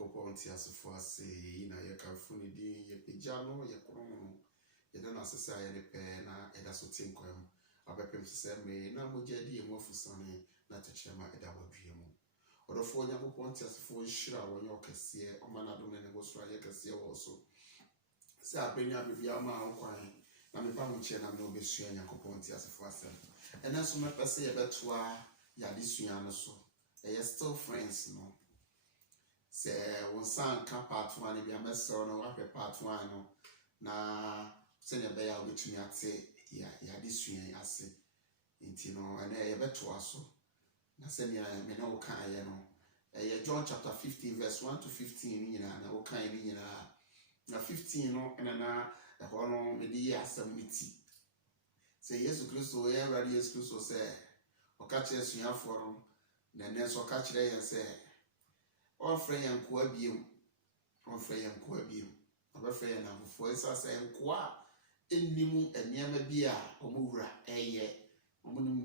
Nyankopɔn ti asefo ase na yɛkamfo ne din yɛpagya no yɛkrono no yɛda no asese a yɛne pɛ na ɛda so te nkwam abɛpem sɛ me na mogya di emu afusane na tekyerɛma ɛda wadua mu ɔdɔfoɔ Nyankopɔn ti asefo hyira wɔnyɛ ɔkɛseɛ ɔma na dom ne go so ayɛ kɛseɛ wɔ so sɛ abenya bibia ma okwan na me ba mo kyɛ na me obesua Nyankopɔn ti asefo asɛm ɛna so mepɛ sɛ yɛbɛtoa yɛade sua no so ɛyɛ still friends no se wonsan ka part 1 bi amesɛ no wahwɛ part 1 no na se ne be ya obetumi ate ya de sua ase nti no ene ye betoa so na se ne me na wo kan ye no John chapter 15 verse 1 to 15 ni nyina na wo kan ni nyina na 15 no ene na ho no me di asem ni ti se Yesu Kristo ye awurade Yesu Kristo se o ka kire suafo no na ne so ka kire ye se ɔmfrɛ yɛn nkoa biem ɔbɛfrɛ yɛn afofo ɛsa sɛ nkoa ennimu nneɛma bi a ɔmowura ɛyɛ ɔmonim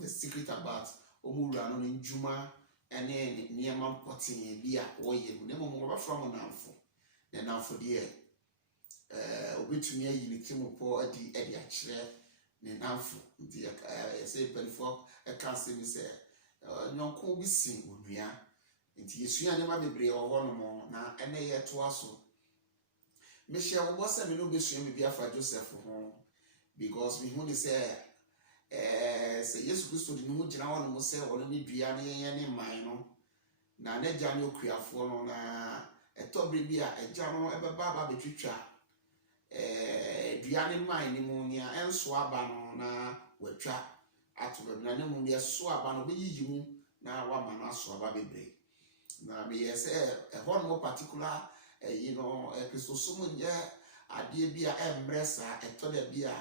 the secret about ɔmowura no ndwuma ɛne nneɛma mpɔtee bi a wɔyɛ no mmom ɔbɛfrɛ mo namfo na namfo deɛ obetumi ayi ne timopɔ adi akyerɛ ne namfo nti ɛsɛ panifo ɛka sɛ ni sɛ nyɔnko bi si onua nti yesua ne ma bebre wo no mo na ene ye to aso me hye wo bosa me no besua me bia fa Joseph ho because me hu ni say Yesu Kristo di no gina wo no mo say wo ne dua ne ye ne man no na ne gya ne okuafo no na etobre bi a egya no ebeba ba betwitwa dua ne man ne mu nia enso aba no na watwa ato be na ne mu ye so aba no be yiyi mu na wa ma na so aba bebre na me say one more particular Christosum ye ade bi a embresa etoda bi a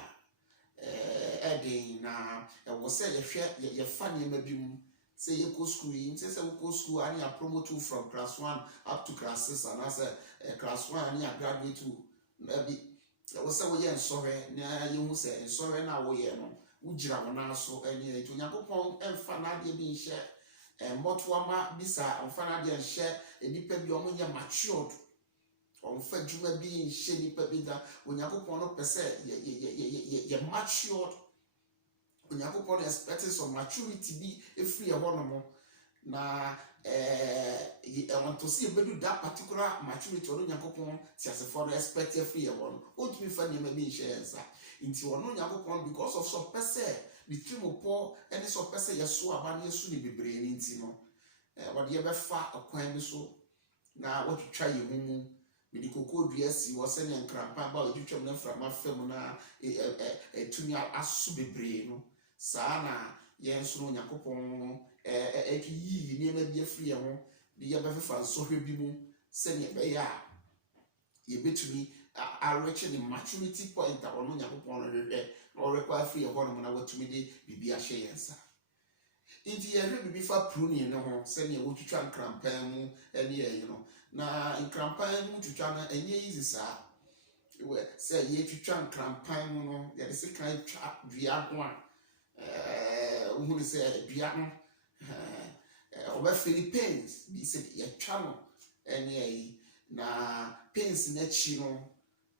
edin na wo say ye fa ne ma bi mu say ye go school yin say we go school and you promote you from class 1 up to class 6 and I say class 1 and you graduate to bi wo say we ye nsore na ye hu say nsore na wo ye no wo gira wo na so ene to Yakopon emfa na ade bi nhye motwama bisa amfana de nhye enipa bi omunye matured onfa djuma bi nhye nipa bi da Onyankopon no pese ye matured Onyankopon expecting some maturity bi efri e hono mo na I want to see bedu that particular maturity Onyankopon ti asefo no expect efri e hono otumi fa nyama bi nhye ensa nti Onyankopon because of some pese the trimopo any so person yeso aba na yesu ni bebre ni nti no wode ye befa akwan bi so na wotwitwa ye humu me di kokodua si wo se ne nkrampa ba wotwitwa na frama fam na etumi asu bebre no saa na ye nso no Yakopon yi ni ma bi afri ye ho de ye befa nsohwe bi mu se ne be ya ye betumi reach the maturity point that ono Yakopon rehwe or require free of one na watumi de bibi ahye yensa inti ye hwe bibi fa pruning ne ho se ne wotwitwa nkrampan mu ene ye no na nkrampan mu twitwa na enye easy sa we se ye twitwa nkrampan mu no ye de se kan twa dua ho a ohun se dua no oba Philippines bi se ye twa no ene yi na pains na chi no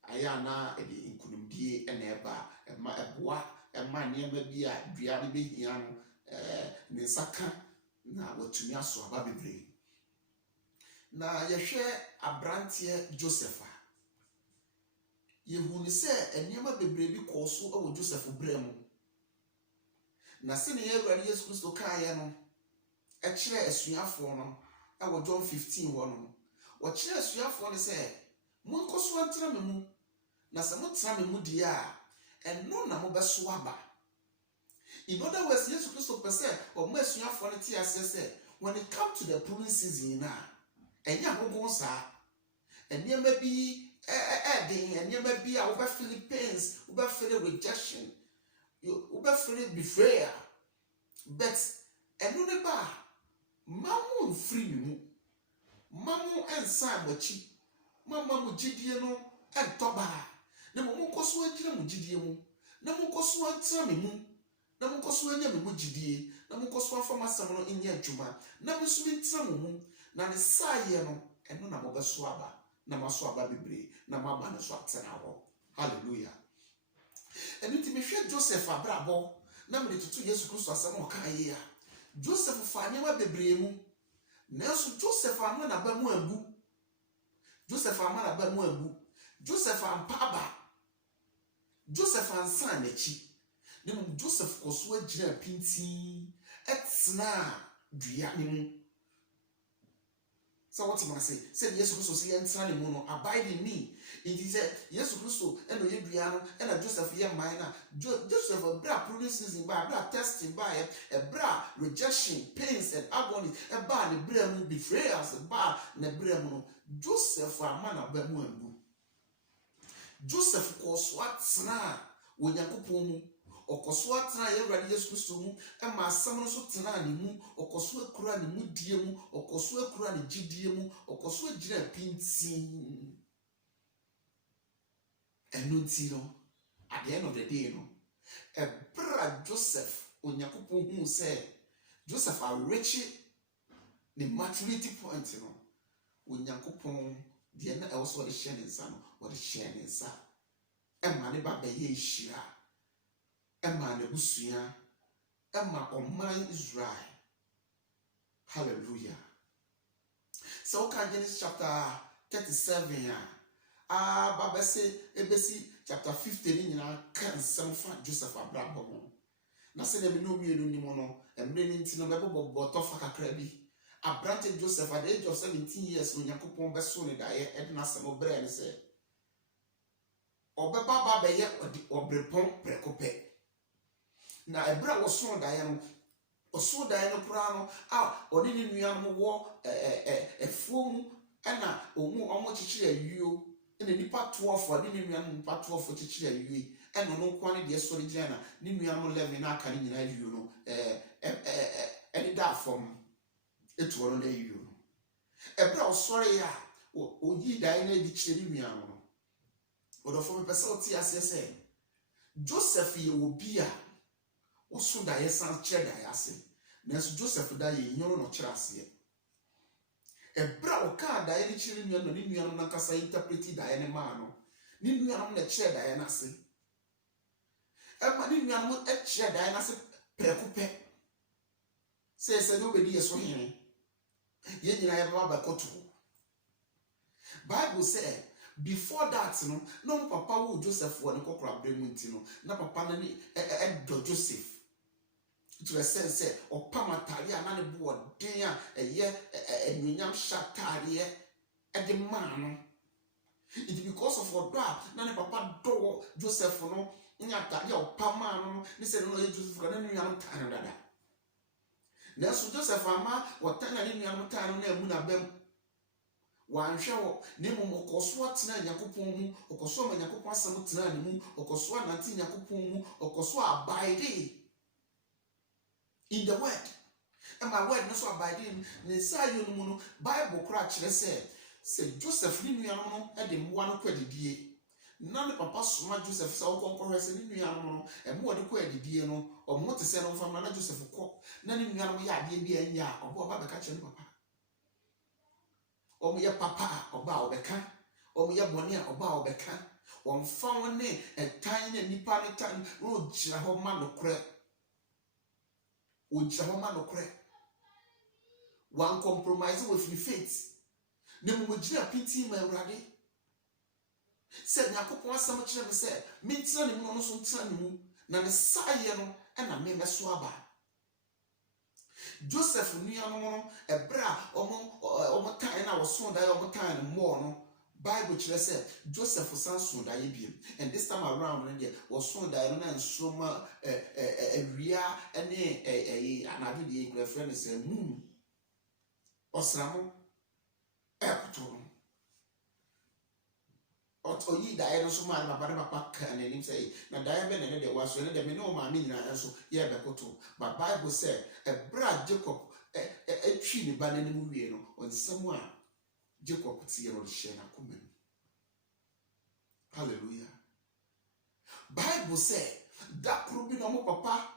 aya na edi nkunumdie ena eba ema eboa ema niema bi a dua ne behia no ne saka na watumi aso aba bebre na yehwe abrantie Joseph yehu ni se eniema bebre bi koso ewo Joseph bremu na se ne Awurade Yesu Kristo kaaya no kire asuafo no ewo John 15 wo no wo kire asuafo ne se monkoso antena me mu na se motra me mu die a eno na mo beso aba in other words Yesu Kristo pese o mo asuafo ne tie ase se when it come to the pruning season na enya gogo sa eniema bi eniema bi a wo be Philippines wo be feel rejection wo be feel betrayal but eno ne ba mamu free mu mamu ensa machi mama mu gidie no entoba na mo nkoso agire mu gidie mu na mo nkoso antra me mu na mo nkoso anya me mu gidie na mo nkoso afama sam no nya adwuma na mo so ntra mo mu na ne saye no eno na mo beso aba na maso aba bebre na mama no so atena ho. Hallelujah. Eno ti me hwe Joseph abrabo na me tutu Yesu Kristo asem o kan yi a Joseph fa nyama bebre mu nanso Joseph ama na ba mu abu. Joseph ama na ba mu abu. Joseph ampaba. Joseph ansan n'echi. Nemu Joseph koso agyina pinti etna dua ne mu. So what you say? Said Yesu Kristo say entra ne mu no abide in me. It is said Yesu Kristo eno ye dua no ena Joseph ye man na Joseph bra promises by bra testing by a bra rejection, pains and agony, a ba ne bra mu betrayals, ba ne bra mu no Joseph amana ba mu ambu. Joseph koso atna wonyankopon mu okoso atna ye wrade Yesu Kristo mu e ma asam no so tena ne mu okoso akura ne mu die mu okoso akura ne gidie mu okoso agyina pintin enunti no at the end of the day no e bra Joseph onyankopon hu say Joseph are rich the maturity point no onyankopon the na also the share nsa no what the share nsa e ma ne ba be ye hira Emma ne busua Emma oman Israel. Hallelujah. So can Genesis chapter 37 Baba say ebesi chapter 50 ni nyina kan sem fa Joseph abrabo ho. Na se na me no mienu ni mo no emre ni ntino be bobo fa kakra bi. Abrante Joseph at the age of 17 years no yakopon be so ne dae edna sem obre ne se obeba baba ye obrepon prekope. Na ebra wo so dae no oso dae no kura no oni ni nua no wo efuom na omo chichiri ayuo ena nipa 12 ade ni nua no nipa 12 chichiri ayuo ena no kwane de so regina na ni nua no 11 na aka ni nyina ayuo no eni da fom etuo no na ayuo no ebra osore ya oyi dae na di chiri nua no odofo me pesa oti asese Joseph ye obi a oso da ye san kire da ya ase nanso Joseph da ye nyoro no kire ase ebra o ka da ye ni kire nua no ni nua no nakasa interpret da ye ne ma no ni nua no na kire da ye na ase ma ni nua no kire da ye na ase prekupe se no be di ye so hene ye nyina ye ba koto Bible say before that no papa wo Joseph wo ne kokora bremunti no na papa na ni do Joseph to a sense opamatari ana ne bo den a eye enwunyam shatari de man no it because of odo na ne papa do Joseph no nyatari opama no ni se no Joseph ka na nwunyam tan dada na so Joseph ama wotan na nwunyam tan na emu na bam wanhwe wo ne mu okoso atena yakopon mu okoso ma yakopon asam tena ne mu okoso ananti yakopon mu okoso abide in the word and my word no so abide in ne say no mu no Bible kra kire say Joseph ni nua no e de mwa no kwadidie na ne papa soma Joseph sa okonkoro se ni nua no e mwa de kwadidie no omo te se no fam na Joseph ko na ni nua no ya ade bi anya obo ba be ka kire papa omo ye papa oba obeka omo ye boni a oba obeka wonfa woni etan na nipa ne tan no gira ho ma no kre o gira ho ma no kre one compromise with the faith ne mo gira piti ma urade se yakopon asam kire me se mintina ne mu no so ntina ne mu na ne saye no e na me meso aba Joseph nua no ebra omo tan na woso da omo tan mo no Bible kire say Joseph san so da ye biem and this time around no dey woso da no na nsoma awia ene anadu de ekura friend say osramo ekuto oyi da ye no so ma na papa kan nim say na da ye be ne de waso ne de me no ma mi nyina enso ye be koto but Bible say ebra Jacob twi ne ba na ne mu wie no onsam a Jacob tie no hye na komam. Hallelujah. Bible say that could be no papa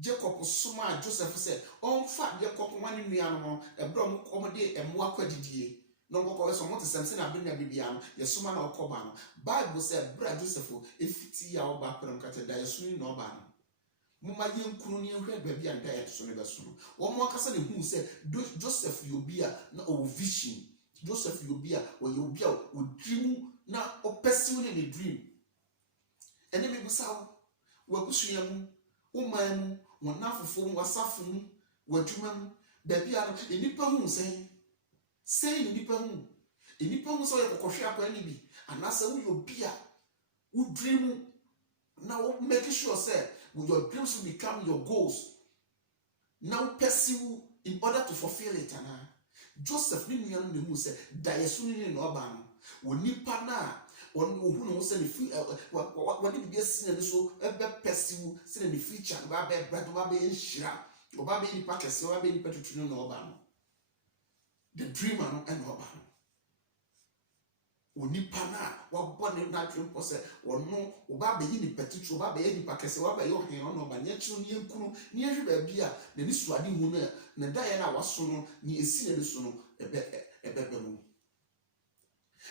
Jacob soma Joseph said on fa Jacob one nua no ebra mo komode emo akwadidie no go so what sem se na bring na bibia no yesoma na okoba no Bible say bra Joseph efiti ya oba pram kata da yesu na oba no muma yenkunu ne hwe baabi anda yeso ne beso no wo mo akasa ne hu say Joseph yobia na o vision Joseph yobia o yobia o dream na o pursue ne dream ene me busa wo abusua mu wo man mu wo nafofo mu wasafo mu wadwuma mu baabi ano enipa hu say enipa hu so ye kokohwe akwa ni bi anasa wo yobia wo dream now make sure say your dreams will become your goals. Now pursue in order to fulfill it. Joseph ni nua no mu say da yesu ni no ba no wonipa na wonu no say the wani bi esi na so ebe pursue say the future ba be brado ba be nhira oba be nipa kese oba be nipa tutu no ba no the dreamer no and oba no onipa na wabɔ ne natwe mpo sɛ ɔno oba bɛyi ni petitu oba bɛyi nipa kɛse oba bɛyi ɔhen ɔno ba ne kyerɛ ne yankunu ne yɛhwɛ baabi a ne ni suade hu no na daeɛ na waso no ne esi ne so no ɛbɛbɛ mu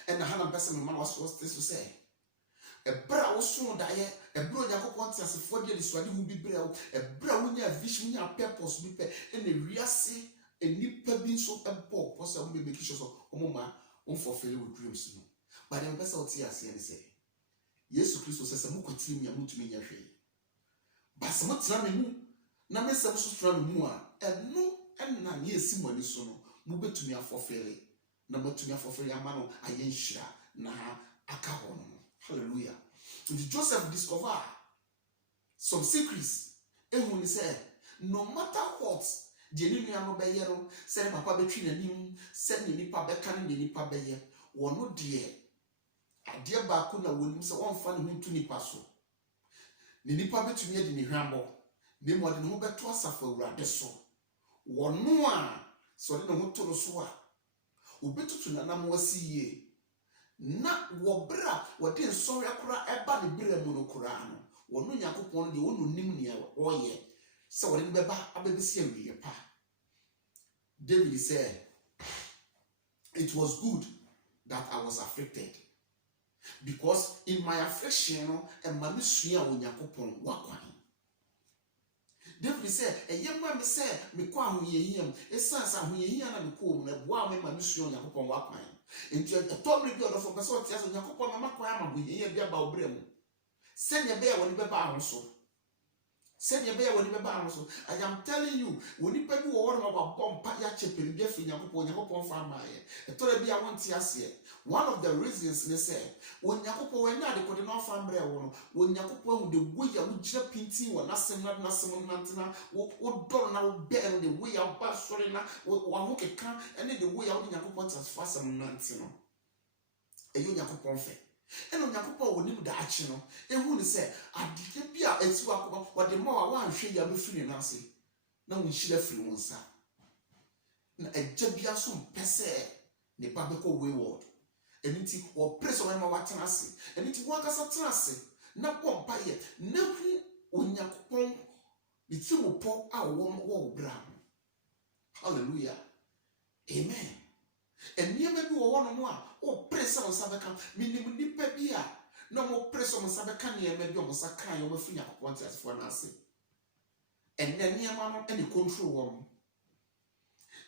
ɛna hana mpɛsɛ me ma waso so sɛ ɛbra wo so daeɛ ɛbra Onyankopɔn te asefoɔ de ne suade hu bi brɛ wo ɛbra wo nya vision nya purpose bi pɛ ɛna wiase enipa bi nso ɛbɔ pɔ sɛ wo be make sure so ɔmo ma on fulfill your dreams no but the person out here say Yesu Kristo says mu kwatiri mi amutumi nya hwe ba se mo tra me mu na me se mo so tra me mu a ɛno ɛna ne esi mo ani so no mu betumi afofele na matumi afofele ama no aye nhira na aka ho no hallelujah. If Joseph discover some secrets ehun ni say no matter what the enemy no be yero say papa betwi nanim say ni nipa beka ni nipa be ye wono de ade ba ko na wonim say won fa ne huntu nipa so ni nipa betumi ade ni hwambo ne mo de no beto asafa awurade so wono a so de no to no so a obetutu na nam wasiye na wobra wode nsori akora eba ne bere mu no kora no wono Yakobon de wono nim ne oye so what in Beba Ababisi and pa. David said, it was good that I was afflicted. Because in my affliction, and my mission on Yakopon wakwan. David said, a young man said, me kwa ye him, a son who ye and me cool, and wow me my mission on Yakopon wakwan. And you told me God of a person, yes, on Yakopon, my kwama, we hear about Brem. Send your bear when you beba also. Send your bear when you beba also. I am telling you, when you pay war about bomb, Paya Chapel, Jeffrey Yakopon farm, I told you I want to see it. One of the reasons they say, when Yakopo went out, they could not find Brewon, when Yakopo, the way I would just painting, or nothing, not Mantina, what don't now bear the way out Barcelona, one hook a can, and then the way out in Yakopo as fast as Mantino. A young Yakopon fair. And on Yakopo would name the action, and who say, I did be a swap what the more I want to show you free and Nancy. Now we should have free one, sir. A jabia soon pesse, the public wayward. And it or press on my watanasi, and it works as a transit. Not one by it, nothing when Yakopon, the two will pour our warm wall brown. Hallelujah. Amen. And near maybe one more, or press on Sabaka, meaning Nipabia, no more press on Sabaka, near maybe almost a kind of a free want as for Nancy. And then near man any control woman.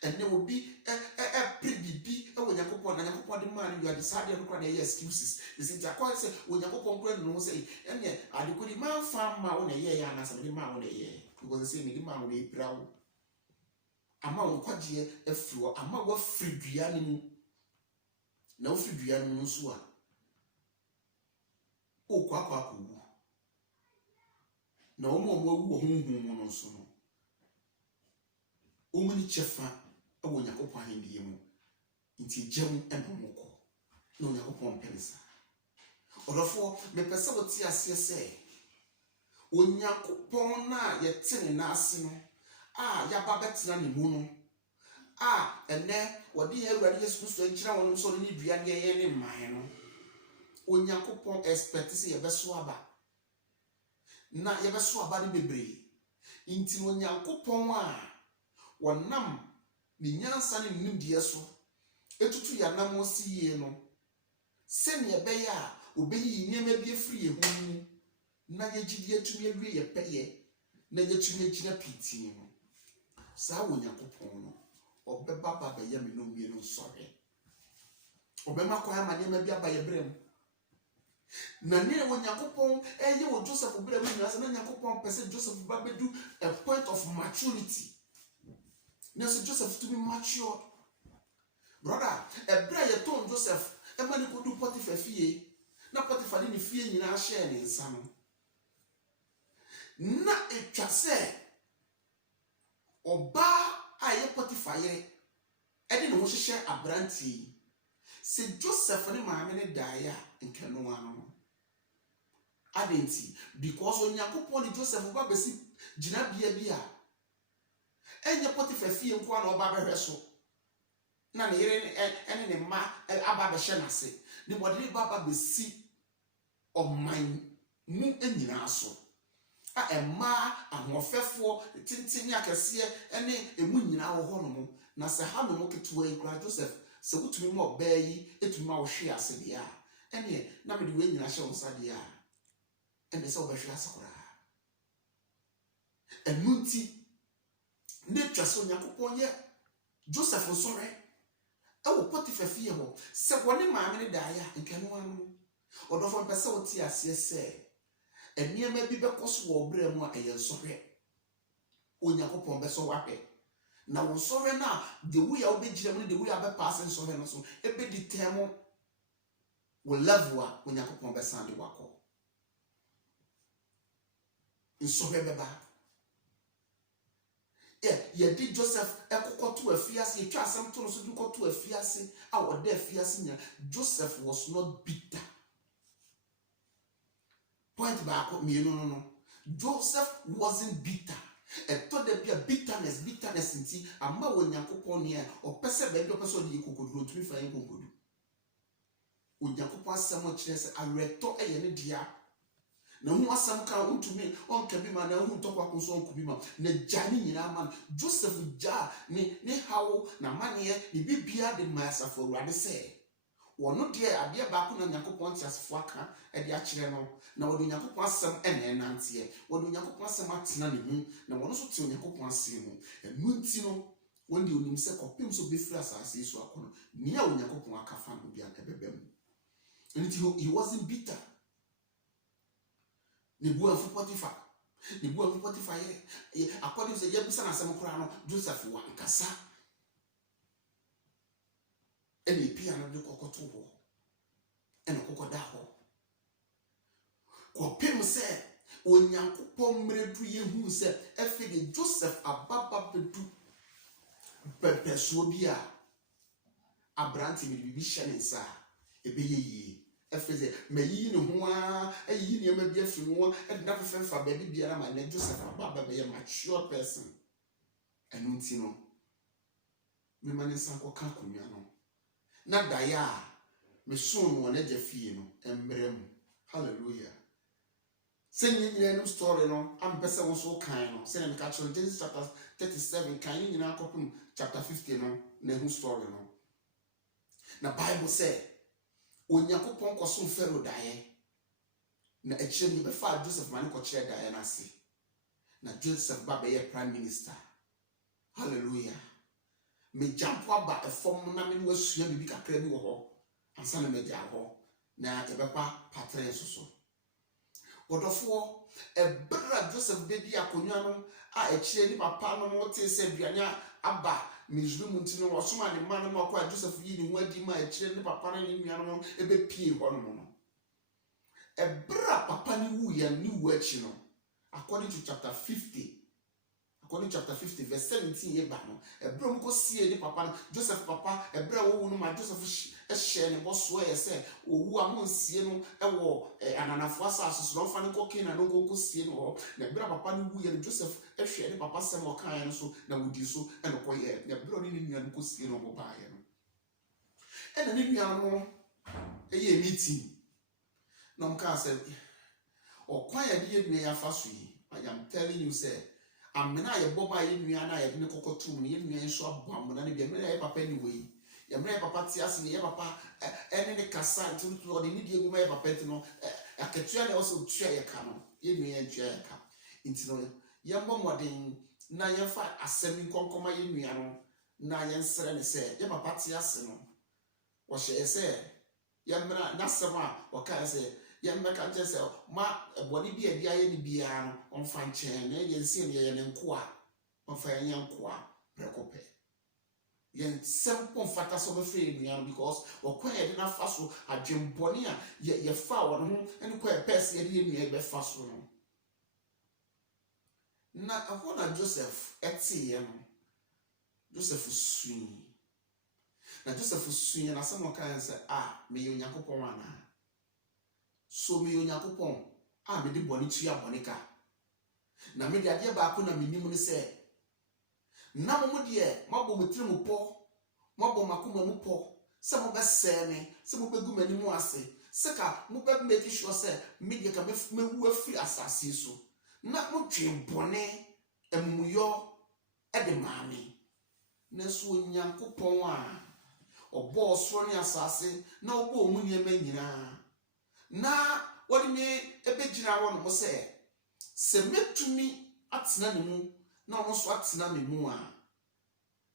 And there will be a pretty when Yakopon and Yakopon the man you are deciding to cry excuses. Is it a quite say when Yakopon no say, and yet I could man farm my own a year and as a man on a year. Because the same man with a brow. Ama kwaje afro ama wa friduane mu na wo friduane mu so a o kwakwa ko na wo mo wu honhom no so no o muni chefa e wo Yakopon ahindie mu nti gem emomoko na Yakopon penisa orofo me pese wo ti ase se o Yakopon na ye tene na ase no ya babetina ne mu no ene wodi Awurade Yesu Kristo nkyira wono so ne dua ne ye ne man no Onyankopon expect se ye beso aba na ye beso aba ne bebre nti Onyankopon wonam ne nyansa ne nimdie so etutu ya na mo si ye no se ne be ya obeyi niema bi afiri ehu na yegidi atumi awie ye peye na yetumi agina piti no saa wonyankopon no obeba baba ye me no mie no sore obema kwa ama niema bi aba ye brem na ne wonyankopon eye wo Joseph brem ni asa na nyankopon pese Joseph ba bedu a point of maturity na so Joseph to be matured brother ebra ye ton Joseph e mani ko du Potiphar fie na Potiphar ni fie nyina share ne nsa no na etwa se oba aye Potiphar yere e de no ho hye abranti se Joseph ni maame ne daaya nkano ano adenti because onyankopon ni Joseph ba besi gina bia bia enye Potiphar fie nko na oba behwe so na ne yere ene ne ma aba be hye nase ne bodere baba besi oman mu enyina so a emma ahofefo tintini akese ene emu nyina wo ho no mo na se ha no ketewa ikra Joseph se wutumi ma obayi etumi ma wo hwe ase dia ene na me de we nyina hye wonsa dia ene se obehwe ase kora enunti ne twaso nyakopon ye Joseph sore ewo Potiphar fie ho se woni maame ne daaya nkano anu odofo pese woti ase se eniema bi bekoso wo bra mu a eyensore onyakopon beso wahwe na wo sore na de wu ya obegire mu de wu ya be pass nsore no so ebe di temo wo level a onyakopon besande wako nsore beba ye di Joseph ekokoto afiase etwa asem to no so du koto afiase a wo da afiase nya Joseph was not bitter. Point back me no Joseph wasn't bitter. E to de bia bitterness nti ama wonyankopon ne o pese be do pese odi kokodu ntumi fa yin kokodu onyankopon asem kire se aweto eye ne dia na hu asem ka untumi onka bi ma na hu tokwa ko so onku bi ma na jani nyina man Joseph ja ne hawo na mane ne bibia de masafo urade se wono de ade ba ko na nyankopon tiasefo aka e de a kire no na wodo nyankopon asem ene nantie wodo nyankopon asem atena ne hu na wono so te nyankopon asem mu enu nti no wonde onim se kopim so befiri asase so akono nia onyankopon aka fa no bia ebebem nti he wasn't bitter. Ne bua fu Potiphar ye according to Yebusa na asem kora no Joseph wa nkasa ene pia no de kokoto ho ene kokoda ho kopem se onyankopon mredu yehu se efege Joseph ababa bedu bepeso bia abranti mi bibi hyenensa ebeye yi efeze meyi ne ho a ayi ne ma bia firi ho e na fefefa ba bibia na ma na Joseph ababa be ye mature person enunti no me mane sanko ka konwa no na daya me son wona jafie no embrem hallelujah senye nyina no story no am pese wo so kan no se na ka chiro Genesis chapter 37 kan nyina akopum chapter 50 no na hu story no na Bible say onyankopon koso Pharaoh daye na ekire ni be fa Joseph mane ko kire daye na ase na Joseph ba be ye prime minister hallelujah me jump aba efom na me no asua bibi kakra bi wo ho ansa na me ja ho na ebekwa patre soso odofo ebra Joseph dedi akonwa no a ekire ni papa no mo te se duanya aba Mizrum ntino wasoma ne man no akwa Joseph yi ni wadi ma ekire ni papa na ni nua no ebe pie ho no ebra papa ni wu ya ni wu achi no according to chapter 50 verse 17 ye ba no ebra mko sie ni papa no Joseph papa ebra wo no ma Joseph ehye ne boso ye se owu amonsie no ewo ananafo asase so no fa ne kokin na no ko sie no na ebra papa ni wu ye Joseph ehye ne papa sem o kan so na wudi so e no ko ye na ebra ni nua no ko sie no bo ba ye no e na ni nua no eye meeting no mka say o kwan ya die nua ya fa so yi I am telling you say amena ye boba ye nua na ye ne kokotum ne ye nua so abo amena ne bia me ye papa ni we yɛmmerɛ papa te ase ne yɛ papa ɛne ne kasa nti ɔde ne die gu ma yɛ papa nti no akatua na ɔsɛ otua yɛ ka no yɛnua yɛntua yɛ ka nti no yɛmmɔ mmɔden na yɛmfa asɛm nkɔnkɔma yɛnua no na yɛnsrɛ ne sɛ yɛ papa te ase no wɔhyɛ sɛ yɛmmra n'asɛm a wɔkae sɛ yɛmmɛka nkyɛ sɛ ma bɔne bi a ɛde ayɛ ne biara no ɔmfa nkyɛn na yɛnsie no yɛyɛ ne nkoa ɔmfa yɛnyɛ nkoa prɛko pɛ yɛnsɛm pɔ mfata sɛ ɔbɛfrɛ yɛ nua no because wɔkwan yɛde n'afa so adwembɔne a yɛfa wɔn ho ne kɔ yɛpɛ sɛ yɛde yɛ nua yɛbɛfa so no na ɛhɔ na Joseph ɛteeɛ no Joseph sui na Joseph sui na asɛm ɔkae sɛ meyɛ Onyankopɔn anaa so meyɛ Onyankopɔn mede bɔne tua bɔne ka na mede adeɛ baako na menim no sɛ na mo deɛ mabɔ mo tiri mo pɔ mabɔ makoma mu pɔ sɛ mobɛsɛe me sɛ mobɛgu m'anim ase sɛ ka mobɛmake sure sɛ medeɛ ka mɛwu afiri asase so na modwe bɔne amumuyɔ de maame na so Onyankopɔn a ɔbɔɔ ɔsoro ne asase na ɔbɔɔ ɔmu nneɛma nyinaa na wɔde me ɛbɛgyina hɔ no mo sɛ mɛtumi atena ne mu na ɔno nso atena me mu a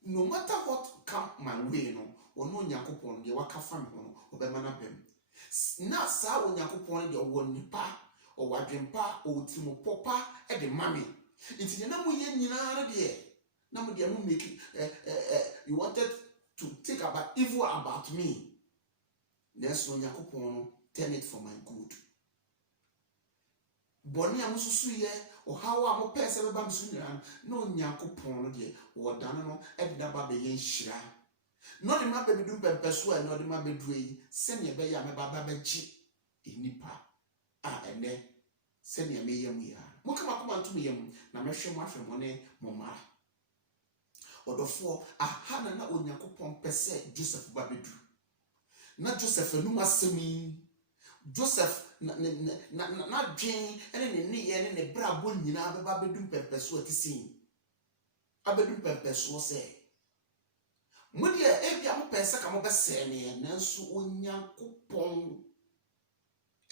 no matter what come my way no ɔno Onyankopɔn deɛ waka fa me ho no ɔbɛma no abam na saa Onyankopɔn deɛ ɔwɔ nipa ɔwɔ adwempa ɔwɔ tirimopɔ pa de ma me nti deɛ na moyɛ nyinaa no deɛ na mo deɛ mo make you wanted to think about evil about me na so Onyankopɔn no turn it for my good bɔne a mosusu yɛ ɔhaw a mopɛ sɛ bɛba me so nyinaa na Onyankopɔn no deɛ wɔdane no ɛdeda ba bɛyɛ nhyira na ɔde ma bɛbɛdu pɛmpɛ so a na ɔde ma bɛduru yi sɛnea ɛbɛyɛ a mɛba bɛgye nnipa a ɛnɛ sɛnea mɛyɛ mu yɛ moka makoma ntom yɛ mu na mɛhwɛ mo ahwɛ mo ne mo mmara ɔdɔfoɔ aha na Onyankopɔn pɛ sɛ Joseph ba bɛdu na Joseph anum asɛm yi Joseph na dwen ene ne neyɛ ne ne brabɔ nyinaa bɛba bɛdu mpɛmpɛso atisin abɛdu mpɛmpɛso sɛ mo deɛ ebia mo pɛ sɛ ka mo bɛsɛe ne nanso Onyankopɔn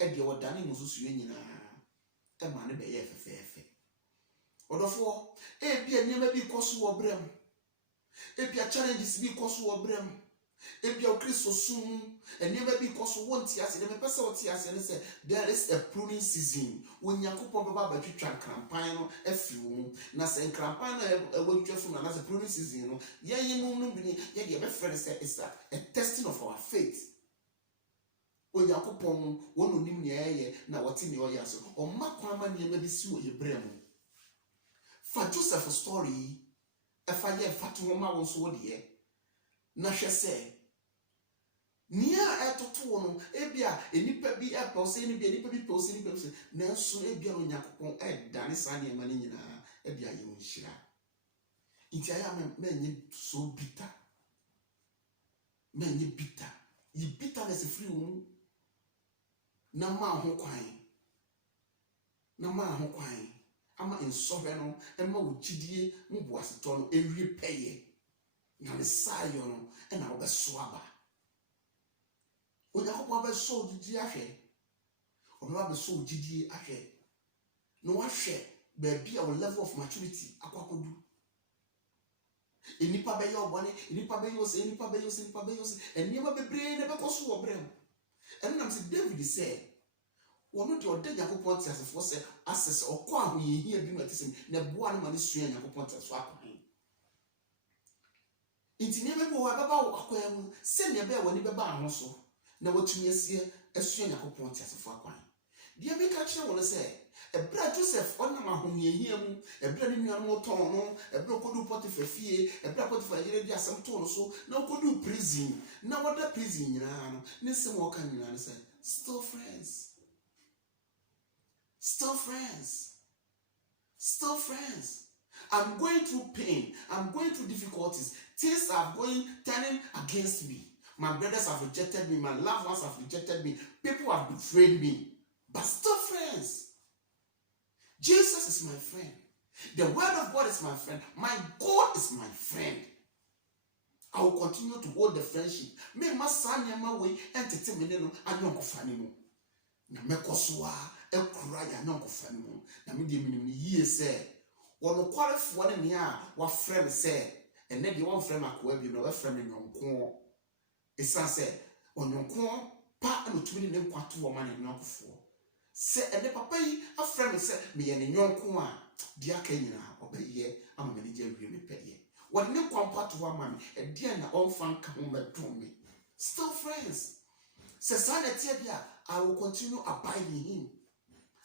ɛdeɛ wɔdane mo susuɛ nyinaa ɛma ne bɛyɛ fɛfɛɛfɛ ɔdɔfoɔ ebia nneɛma bi kɔ so wɔ brɛm ebia challenges bi kɔ so wɔ brɛm ebia Kristo sum nneɛma bi kɔ so wonti ase ne mepɛ sɛ wote ase ne sɛ there is a pruning season Onyankopɔn bɛba batwitwa nkrampan no afiri wo mu na sɛ nkrampan no ɛwɔ twitwa fum na sɛ pruning season no yɛyɛ mu no bi ne yɛde ɛbɛfrɛ ne sɛ is a testing of our faith Onyankopɔn wɔn onim nea ɛyɛ na wɔte nea ɔyɛ ase ɔma kwan ma nneɛma bi si wɔ yɛ brɛ mu fa Joseph story ɛfa yɛ fa to ho ma wo so wo deɛ na hwɛ sɛ nia ɛtoto no ebia enipa bi apɔse ni bi enipa bi pɔse ni pɛse nanso ebia Onyankopɔn ɛdane saa nneɛma ne nyinaa ebia yɛ nhyira nti ayɛ menye so bitter menye bitter yi bitterness free wo na ma ho kwan ama nsɔhwɛ no ɛma wo gyidie mu boasetɔ no ewie pɛyɛ na ne sayo no ɛna wo bɛso aba Onyankopɔn bɛso gyidie ahwɛ ɔbɛba bɛso gyidie ahwɛ na wahwɛ baabi a wo level of maturity akwakodu enipa bɛyɛ ɔbɔne enipa bɛyɛ ose enipa bebree na bɛkɔ so wɔ brɛm ɛno nam sɛ David sɛ wɔno deɛ ɔda Nyankopɔn te asefoɔ sɛ asɛ sɛ ɔkɔ ahoyɛhia bi mu atisɛm na boa no ma ne sua Nyankopɔn te so akwan nti nneɛma bi wɔ bɛba wɔ akwan mu sɛnea bɛyɛ wɔne bɛba aho so na wɔtumi asie asua Nyankopɔn te asefoɔ akwan deɛ meka kyerɛ wɔn sɛ ɛbrɛ Joseph ɔnam ahoyɛhia mu ɛbrɛ ne nuanom tɔn no ɛbrɛ ɔkɔdu Potiphar fie ɛbrɛ Potiphar yere di asɛm tɔn no so na ɔkɔdu prison na wɔda prison nyinaa no ne nsɛm ɔka nyinaa no sɛ still friends. I'm going through pain. I'm going through difficulties. Things are turning against me. My brothers have rejected me. My loved ones have rejected me. People have betrayed me. But still friends. Jesus is my friend. The word of God is my friend. My God is my friend. I will continue to hold the friendship. Me masanya ma way entertainment no anyonko fani mu. Na mekosoa ekura ya anyonko fani mu. Na me de minim yie se wono kwarefo ne a wa frɛ se ene de won frɛ makoa bi no wa frɛ me nyonko. Esan se onyonko pa no tumi ne nkwato wo ma ne nyonkofo. Se ene papa yi afrɛ me se me ye ne nyonko a dia ka nyina obeye ama me je awie me pɛye. What ne kwampa to one man a dear na all fan come me. Still friends. Says Sanatia, I will continue abiding him.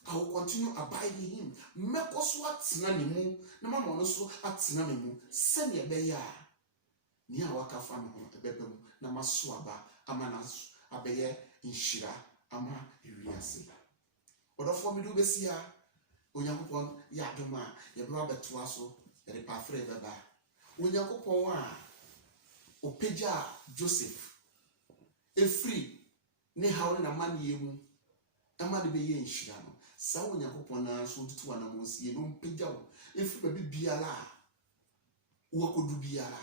I will continue abiding him. Make us what sinanimu, no mamma also at sinanimu, send your beya. Nia waka fan a bebem, namaswaba, amanas, abeye, in shira, ama, iriasi. But of what we do this year, Unyakupon, Yaduma, your brother Twasso, the Pafre Baba. Unyakupon wa, Opeja Joseph, a free, ne how in a man yemu, a man be yen shirano. Sao Unyakupona so to one amongst ye no pejao, if baby biala, what could do biala?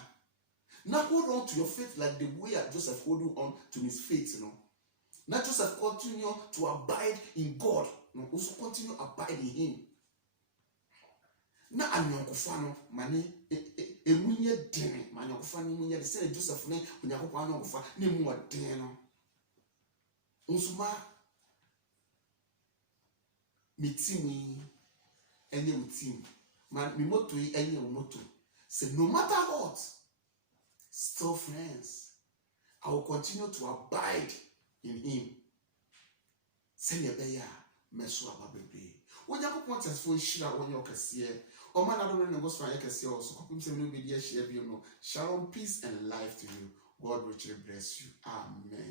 Now hold on to your faith like the way Joseph holding on to his faith, you know. Not Joseph continue to abide in God, no, also continue abide in him. Na anyonkofa mane emunye den manyokofa ni munye de se Joseph ne onyakofa anyonkofa ne mu oden no nsuma mitimi enye utim man mi moto yi enye moto say no matter what still friends I will continue to abide in him say ne be ya meso ababebe onyakofa tesfo shira wonyokase O man, I don't know what's my can say also. Shalom, peace, and life to you. God richly bless you. Amen.